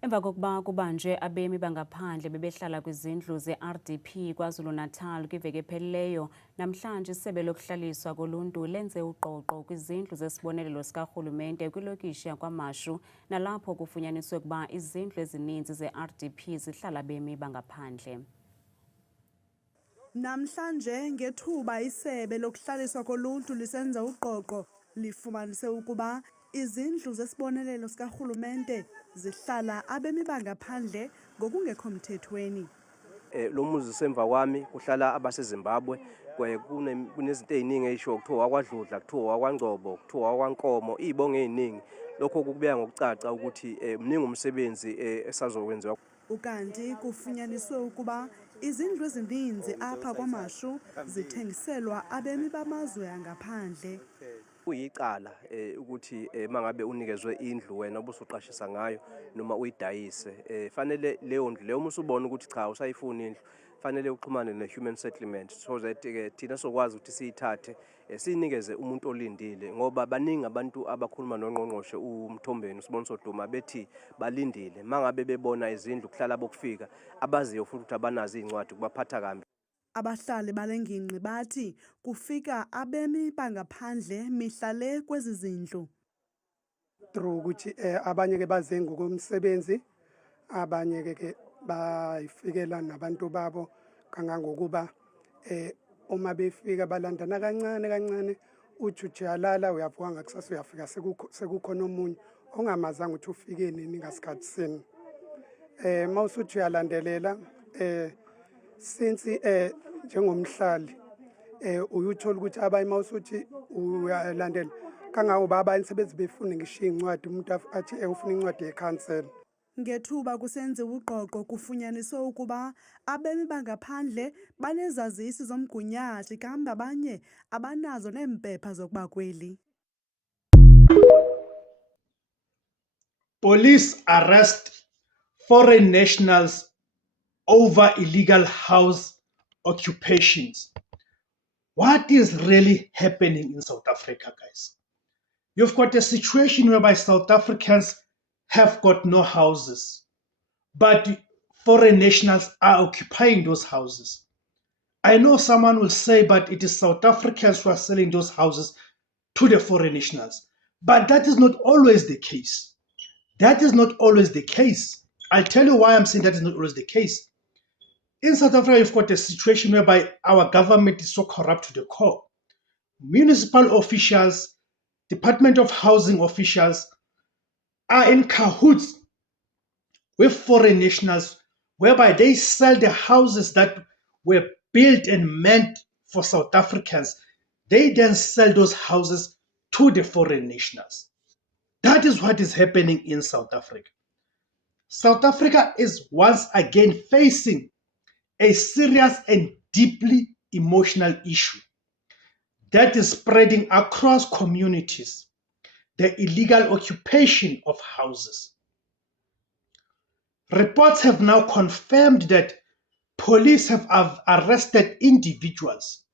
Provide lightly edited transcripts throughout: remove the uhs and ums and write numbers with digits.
Emva kokuba kubanjwe abemi bangaphandle bebehlala kwizindlu ze-RDP KwaZulu-Natal kwiveki ephelileyo, namhlanje isebe lokuhlaliswa koluntu lenze uqoqo kwizindlu zesibonelelo sikarhulumente kwilokishi yakwaMashu, nalapho kufunyaniswe ukuba izindlu ezininzi ze-RDP zihlala abemi bangaphandle. Namhlanje ngethuba isebe lokuhlaliswa koluntu lisenza uqoqo lifumanise ukuba izindlu zesibonelelo sikarhulumente zihlala abemi bangaphandle ngokungekho mthethweni. Lo muzi semva kwami kuhlala abaseZimbabwe kunezinto eziningi eyisho kuthiwa wakwaDludla, kuthiwa wakwaNgcobo, kuthiwa wakwaNkomo, izibongo eziningi. Lokho kubeka ngokucaca ukuthi mningi umsebenzi esazokwenziwa. Ukanti kufunyaniswe ukuba izindlu ezininzi apha kwaMashu zithengiselwa abemi bamazwe angaphandle. Kuyicala ukuthi mangabe unikezwe indlu wena obusuqashisa ngayo noma uyidayise, fanele leyo ndlu leyo musubona ukuthi cha usayifuna indlu, fanele uxhumane ne-Human Settlement so that thina sokwazi ukuthi siyithathe sinikeze umuntu olindile, ngoba baningi abantu abakhuluma noNgqongqoshe uMthombeni uSiboniso Duma bethi balindile mangabe bebona izindlu kuhlala bokufika abaziyo futhi ukuthi abanazo izincwadi kubaphatha kambi. Abahlali balengingqi bathi kufika abemi bangaphandle mihla le kwezi zindlu. Through ukuthi abanye ke baze ngokomsebenzi, abanye ke bayifikela nabantu babo kangangokuba uma befika balandana kancane kancane, uthi uyalala uyavuka ngakusasa uyafika sekukhona omunye ongamazanga ukuthi ufike nini ngasikhathi sini. Mawusuthi uyalandelela since njengomhlali uyuthola ukuthi abanye mawusuthi uyalandela kangangoba abanye sebezibefuna ngisho incwadi umuntu athi ufuna incwadi yeCouncil. Ngethuba kusenziwa uqoqo kufunyaniswe ukuba abemi bangaphandle banezazisi zomgunyathi kambe abanye abanazo neempepha zokuba kweli. Police arrest foreign nationals over illegal house occupations. What is really happening in South Africa, guys? You've got a situation whereby South Africans have got no houses, but foreign nationals are occupying those houses. I know someone will say, but it is South Africans who are selling those houses to the foreign nationals. But that is not always the case. That is not always the case. I'll tell you why I'm saying that is not always the case. In South Africa, you've got a situation whereby our government is so corrupt to the core. Municipal officials, Department of Housing officials are in cahoots with foreign nationals, whereby they sell the houses that were built and meant for South Africans. They then sell those houses to the foreign nationals. That is what is happening in South Africa. South Africa is once again facing a serious and deeply emotional issue that is spreading across communities: the illegal occupation of houses. Reports have now confirmed that police have arrested individuals,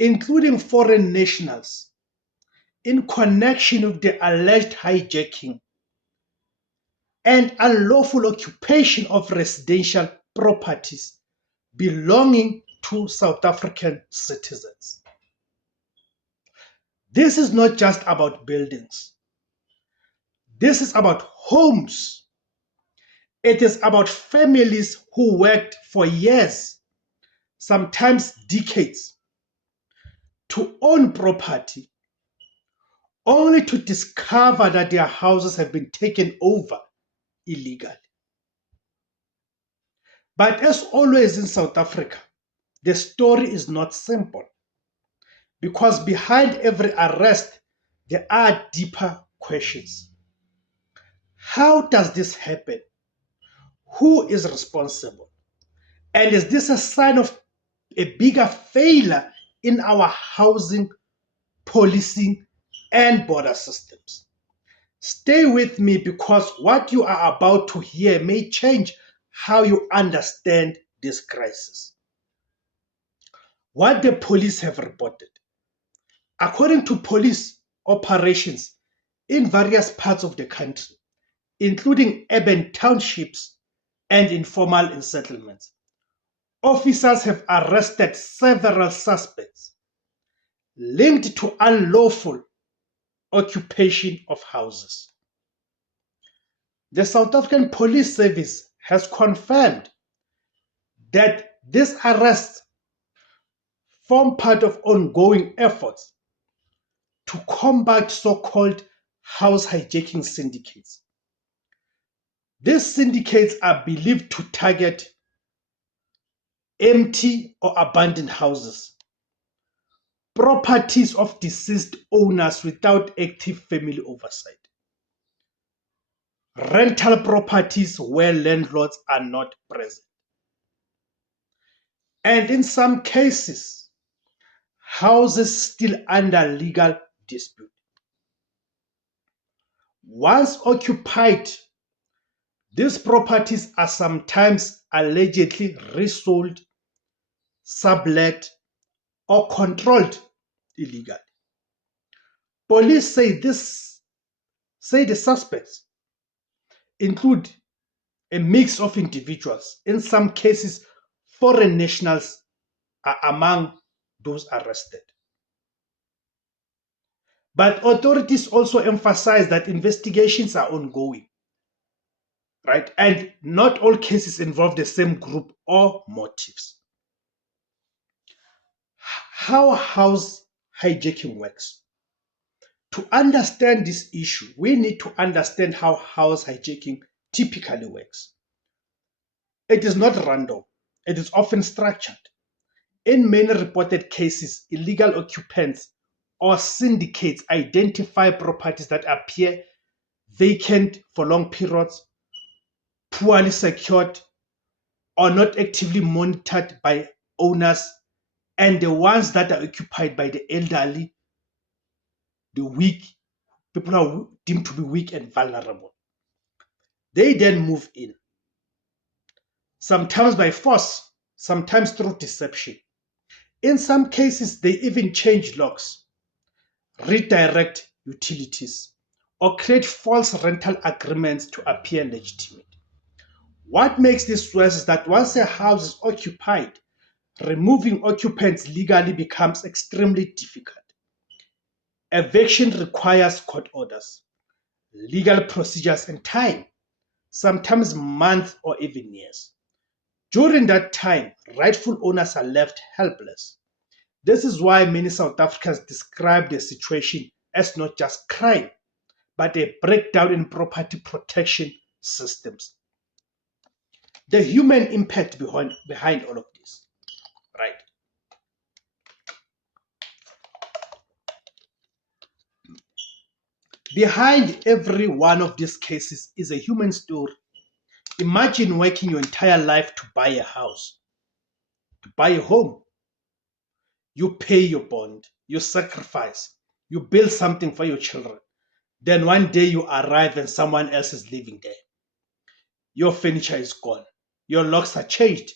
including foreign nationals, in connection with the alleged hijacking and unlawful occupation of residential properties belonging to South African citizens. This is not just about buildings. This is about homes. It is about families who worked for years, sometimes decades, to own property, only to discover that their houses have been taken over illegally. But as always in South Africa, the story is not simple, because behind every arrest, there are deeper questions. How does this happen? Who is responsible? And is this a sign of a bigger failure in our housing, policing, and border systems? Stay with me, because what you are about to hear may change how you understand this crisis. What the police have reported. According to police operations in various parts of the country, including urban townships and informal settlements. Officers have arrested several suspects linked to unlawful occupation of houses. The South African Police Service has confirmed that these arrests form part of ongoing efforts to combat so-called house hijacking syndicates. These syndicates are believed to target empty or abandoned houses, properties of deceased owners without active family oversight, rental properties where landlords are not present, and in some cases, houses still under legal dispute. Once occupied, these properties are sometimes allegedly resold, sublet, or controlled illegally. Police say the suspects include a mix of individuals. In some cases, foreign nationals are among those arrested. But authorities also emphasize that investigations are ongoing, right? And not all cases involve the same group or motives. How house hijacking works. To understand this issue, we need to understand how house hijacking typically works. It is not random. It is often structured. In many reported cases, illegal occupants or syndicates identify properties that appear vacant for long periods, poorly secured, or not actively monitored by owners, and the ones that are occupied by the elderly, the weak, people who are deemed to be weak and vulnerable. They then move in, sometimes by force, sometimes through deception. In some cases, they even change locks, redirect utilities, or create false rental agreements to appear legitimate. What makes this worse is that once a house is occupied, removing occupants legally becomes extremely difficult. Eviction requires court orders, legal procedures, and time, sometimes months or even years. During that time, rightful owners are left helpless. This is why many South Africans describe the situation as not just crime, but a breakdown in property protection systems. The human impact behind all of this, right? Behind every one of these cases is a human story. Imagine working your entire life to buy a house, to buy a home. You pay your bond, you sacrifice, you build something for your children. Then one day you arrive and someone else is living there. Your furniture is gone, your locks are changed,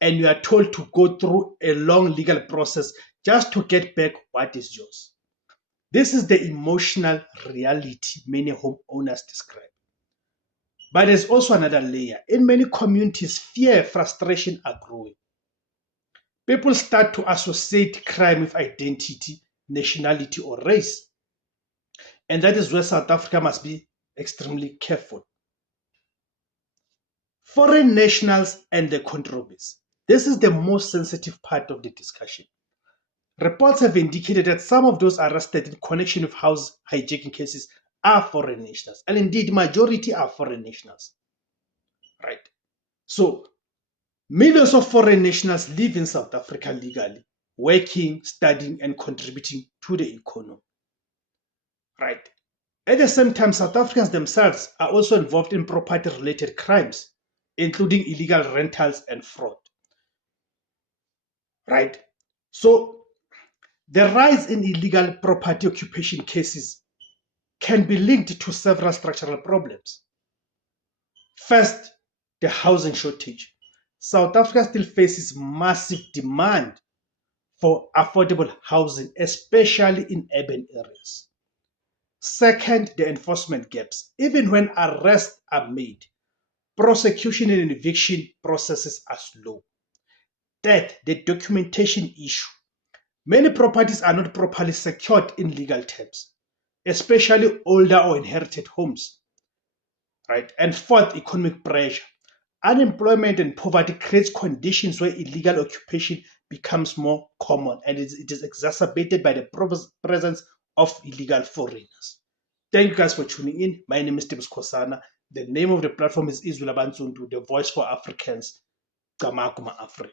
and you are told to go through a long legal process just to get back what is yours. This is the emotional reality many homeowners describe. But there's also another layer. In many communities, fear and frustration are growing. People start to associate crime with identity, nationality, or race. And that is where South Africa must be extremely careful. Foreign nationals and the controversy. This is the most sensitive part of the discussion. Reports have indicated that some of those arrested in connection with house hijacking cases are foreign nationals. And indeed, majority are foreign nationals. Right? So, millions of foreign nationals live in South Africa legally, working, studying, and contributing to the economy. Right? At the same time, South Africans themselves are also involved in property-related crimes, including illegal rentals and fraud. Right? So, the rise in illegal property occupation cases can be linked to several structural problems. First, the housing shortage. South Africa still faces massive demand for affordable housing, especially in urban areas. Second, the enforcement gaps. Even when arrests are made, prosecution and eviction processes are slow. Third, the documentation issue. Many properties are not properly secured in legal terms, especially older or inherited homes. Right? And fourth, economic pressure. Unemployment and poverty creates conditions where illegal occupation becomes more common, and it is exacerbated by the presence of illegal foreigners. Thank you guys for tuning in. My name is Tibbs Kosana. The name of the platform is Izula Bantuntu, the voice for Africans, Gamakuma Africa.